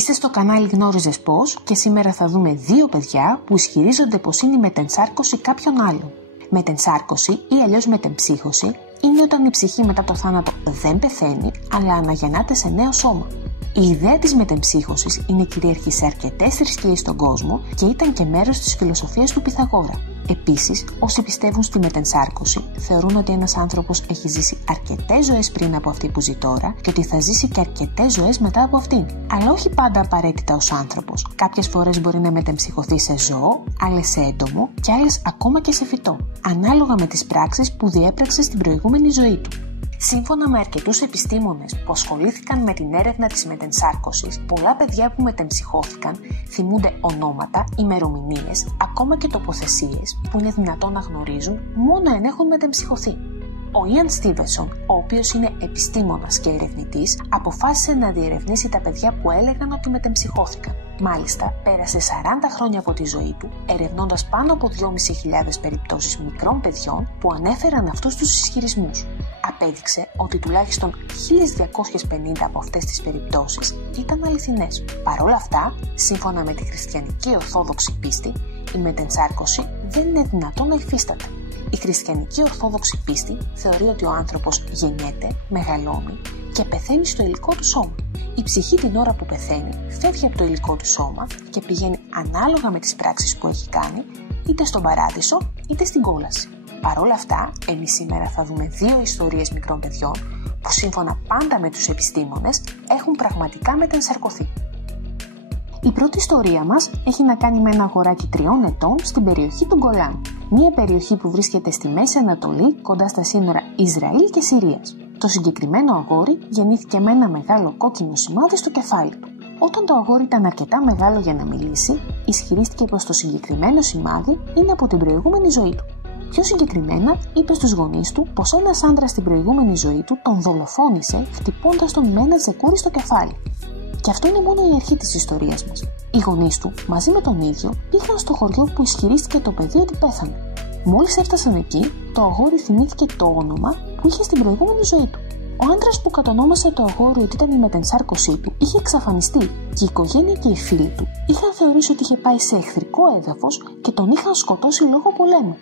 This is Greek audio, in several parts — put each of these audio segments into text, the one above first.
Είστε στο κανάλι Γνώριζες Πώς και σήμερα θα δούμε δύο παιδιά που ισχυρίζονται πως είναι η μετενσάρκωση κάποιων άλλων. Μετενσάρκωση ή αλλιώς μετεμψύχωση είναι όταν η ψυχή μετά το θάνατο δεν πεθαίνει, αλλά αναγεννάται σε νέο σώμα. Η ιδέα της μετεμψύχωσης είναι κυρίαρχη σε αρκετές θρησκείες στον κόσμο και ήταν και μέρος της φιλοσοφίας του Πυθαγόρα. Επίσης, όσοι πιστεύουν στη μετενσάρκωση θεωρούν ότι ένας άνθρωπος έχει ζήσει αρκετές ζωές πριν από αυτή που ζει τώρα και ότι θα ζήσει και αρκετές ζωές μετά από αυτήν. Αλλά όχι πάντα απαραίτητα ως άνθρωπος. Κάποιες φορές μπορεί να μετεμψυχωθεί σε ζώο, άλλες σε έντομο και άλλες ακόμα και σε φυτό, ανάλογα με τις πράξεις που διέπραξε στην προηγούμενη ζωή του. Σύμφωνα με αρκετούς επιστήμονες που ασχολήθηκαν με την έρευνα της μετενσάρκωσης, πολλά παιδιά που μετεμψυχώθηκαν θυμούνται ονόματα, ημερομηνίες, ακόμα και τοποθεσίες που είναι δυνατόν να γνωρίζουν μόνο αν έχουν μετεμψυχωθεί. Ο Ιαν Στίβενσον, ο οποίος είναι επιστήμονας και ερευνητής, αποφάσισε να διερευνήσει τα παιδιά που έλεγαν ότι μετεμψυχώθηκαν. Μάλιστα, πέρασε 40 χρόνια από τη ζωή του, ερευνώντας πάνω από 2.500 περιπτώσεις μικρών παιδιών που ανέφεραν αυτούς τους ισχυρισμούς. Απέδειξε ότι τουλάχιστον 1.250 από αυτές τις περιπτώσεις ήταν αληθινές. Παρ' όλα αυτά, σύμφωνα με τη χριστιανική ορθόδοξη πίστη, η μετενσάρκωση δεν είναι δυνατόν να υφίσταται. Η χριστιανική ορθόδοξη πίστη θεωρεί ότι ο άνθρωπος γεννιέται, μεγαλώνει και πεθαίνει στο υλικό του σώμα. Η ψυχή την ώρα που πεθαίνει φεύγει από το υλικό του σώμα και πηγαίνει ανάλογα με τις πράξεις που έχει κάνει είτε στον παράδεισο είτε στην κόλαση. Παρ' όλα αυτά, εμείς σήμερα θα δούμε δύο ιστορίες μικρών παιδιών που σύμφωνα πάντα με τους επιστήμονες έχουν πραγματικά μετενσαρκωθεί. Η πρώτη ιστορία μας έχει να κάνει με ένα αγοράκι 3 ετών στην περιοχή του Γκολάν, μια περιοχή που βρίσκεται στη Μέση Ανατολή κοντά στα σύνορα Ισραήλ και Συρίας. Το συγκεκριμένο αγόρι γεννήθηκε με ένα μεγάλο κόκκινο σημάδι στο κεφάλι του. Όταν το αγόρι ήταν αρκετά μεγάλο για να μιλήσει, ισχυρίστηκε πως το συγκεκριμένο σημάδι είναι από την προηγούμενη ζωή του. Πιο συγκεκριμένα, είπε στους γονείς του πως ένας άντρας στην προηγούμενη ζωή του τον δολοφόνησε χτυπώντας τον με ένα τσεκούρι στο κεφάλι. Και αυτό είναι μόνο η αρχή της ιστορίας μας. Οι γονείς του, μαζί με τον ίδιο, πήγαν στο χωριό που ισχυρίστηκε το παιδί ότι πέθανε. Μόλις έφτασαν εκεί, το αγόρι θυμήθηκε το όνομα που είχε στην προηγούμενη ζωή του. Ο άντρας που κατονόμασε το αγόρι ότι ήταν η μετενσάρκωσή του είχε εξαφανιστεί και η οικογένεια και οι φίλοι του είχαν θεωρήσει ότι είχε πάει σε εχθρικό έδαφος και τον είχαν σκοτώσει λόγω πολέμου.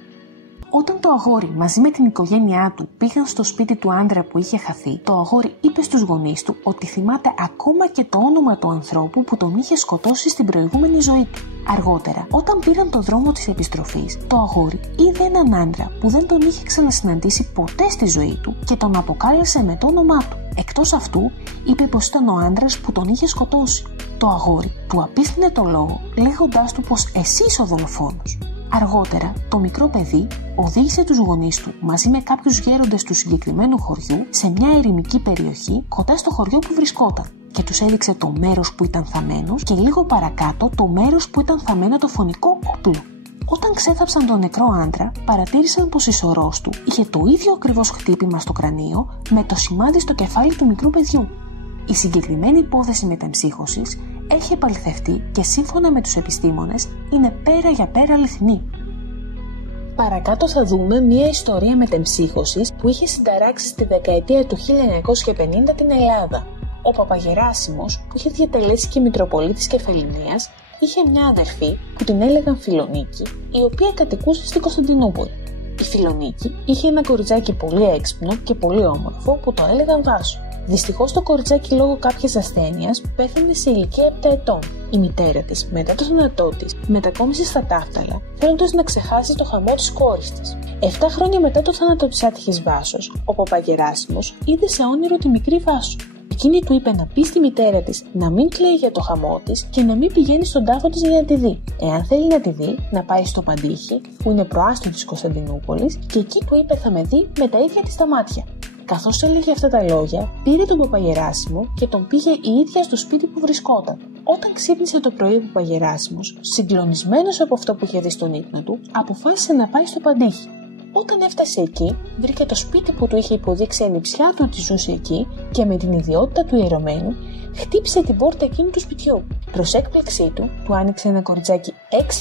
Όταν το αγόρι μαζί με την οικογένειά του πήγαν στο σπίτι του άντρα που είχε χαθεί, το αγόρι είπε στους γονείς του ότι θυμάται ακόμα και το όνομα του ανθρώπου που τον είχε σκοτώσει στην προηγούμενη ζωή του. Αργότερα, όταν πήραν το δρόμο της επιστροφής, το αγόρι είδε έναν άντρα που δεν τον είχε ξανασυναντήσει ποτέ στη ζωή του και τον αποκάλεσε με το όνομά του. Εκτός αυτού, είπε πως ήταν ο άντρας που τον είχε σκοτώσει. Το αγόρι του απίθυνε το λόγο, λέγοντάς του πως εσύ είσαι ο δολοφόνος. Αργότερα, το μικρό παιδί οδήγησε τους γονείς του μαζί με κάποιους γέροντες του συγκεκριμένου χωριού σε μια ερημική περιοχή κοντά στο χωριό που βρισκόταν και τους έδειξε το μέρος που ήταν θαμμένος και λίγο παρακάτω το μέρος που ήταν θαμμένο το φωνικό όπλο. Όταν ξέθαψαν τον νεκρό άντρα, παρατήρησαν πως η σωρός του είχε το ίδιο ακριβώς χτύπημα στο κρανίο με το σημάδι στο κεφάλι του μικρού παιδιού. Η συγκεκριμένη υπόθεση μετεμψύχωσης έχει επαληθευτεί και σύμφωνα με τους επιστήμονες είναι πέρα για πέρα αληθινή. Παρακάτω θα δούμε μια ιστορία μετεμψύχωσης που είχε συνταράξει στη δεκαετία του 1950 την Ελλάδα. Ο Παπαγεράσιμος, που είχε διατελέσει και Μητροπολίτης Κεφαληνίας, είχε μια αδερφή που την έλεγαν Φιλονίκη, η οποία κατοικούσε στην Κωνσταντινούπολη. Η Φιλονίκη είχε ένα κοριτσάκι πολύ έξυπνο και πολύ όμορφο που το έλεγαν Βάσο. Δυστυχώς το κοριτσάκι λόγω κάποιας ασθένειας πέθανε σε ηλικία 7 ετών. Η μητέρα της, μετά το θάνατό της, μετακόμισε στα Ταύταλα, θέλοντας να ξεχάσει το χαμό της κόρης της. 7 χρόνια μετά το θάνατο της άτυχης Βάσος, ο Παπαγεράσιμος είδε σε όνειρο τη μικρή Βάσο. Εκείνη του είπε να πει στη μητέρα της να μην κλαίει για το χαμό της και να μην πηγαίνει στον τάφο της για να τη δει. Εάν θέλει να τη δει, να πάει στο Παντήχη, που είναι προάστιο της Κωνσταντινούπολης, και εκεί του είπε θα με δει με τα ίδια της τα μάτια. Καθώς έλεγε αυτά τα λόγια, πήρε τον Παπαγεράσιμο και τον πήγε η ίδια στο σπίτι που βρισκόταν. Όταν ξύπνησε το πρωί ο Παπαγεράσιμος, συγκλονισμένος από αυτό που είχε δει στον ύπνο του, αποφάσισε να πάει στο Παντήχη. Όταν έφτασε εκεί, βρήκε το σπίτι που του είχε υποδείξει η ανιψιά του ότι ζούσε εκεί και με την ιδιότητα του ιερωμένου, χτύπησε την πόρτα εκείνου του σπιτιού. Προς έκπληξή του, του άνοιξε ένα κοριτσάκι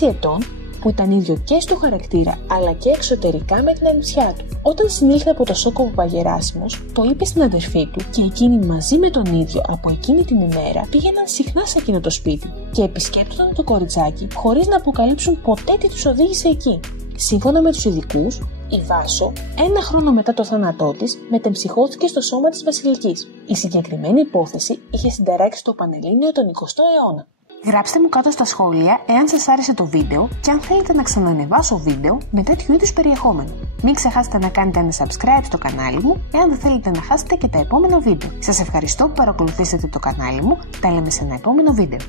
6 ετών που ήταν ίδιο και στο χαρακτήρα αλλά και εξωτερικά με την ανιψιά του. Όταν συνήλθε από το σοκ ο Παπαγεράσιμος, το είπε στην αδερφή του και εκείνη μαζί με τον ίδιο από εκείνη την ημέρα πήγαιναν συχνά σε εκείνο το σπίτι και επισκέπτονταν το κοριτσάκι χωρίς να αποκαλύψουν ποτέ τι τους οδήγησε εκεί. Σύμφωνα με τους ειδικούς, η Βάσο, 1 χρόνο μετά το θάνατό της, μετεμψυχώθηκε στο σώμα της Βασιλικής. Η συγκεκριμένη υπόθεση είχε συνταράξει το Πανελλήνιο τον 20ο αιώνα. Γράψτε μου κάτω στα σχόλια εάν σας άρεσε το βίντεο και αν θέλετε να ξανανεβάσω βίντεο με τέτοιου είδους περιεχόμενο. Μην ξεχάσετε να κάνετε ένα subscribe στο κανάλι μου εάν δεν θέλετε να χάσετε και τα επόμενα βίντεο. Σας ευχαριστώ που παρακολουθήσατε το κανάλι μου, τα λέμε σε ένα επόμενο βίντεο.